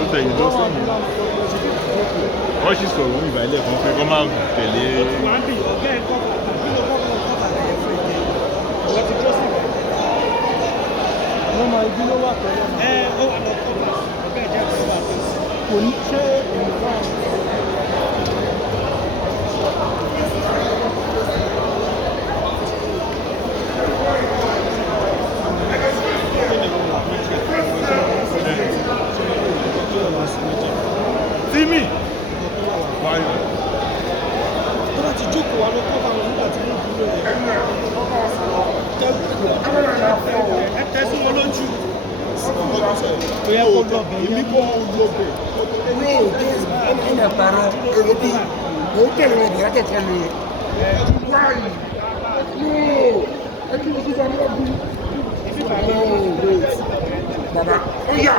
ó tẹ̀yìn lọ sí mi wọ́n sì sọ̀rọ̀ ní ìbàlẹ̀ kan pé kọ́ máa tẹ̀lé. wọ́n máa ibi ló wà pẹ̀lú ó wà lọ kọ́ ọ̀gá ìjẹ́ ìjọba wà pẹ̀lú. kò ní ṣe ìlú náà. Timi! tó bá ti jókòó wa ló kọ́ bá wọn nígbà tí wọ́n dúró rẹ̀. ẹ tẹ́sí wọn lójú. ó yẹ kó lọ bẹ̀ yẹn. Ina parọ́ èrò bí mo tẹ̀lé wọn ìyá tẹ̀tẹ̀ mi. Wáyé yóò ẹ kí ló tún bá mi lọ bí. Bàbá ó yà.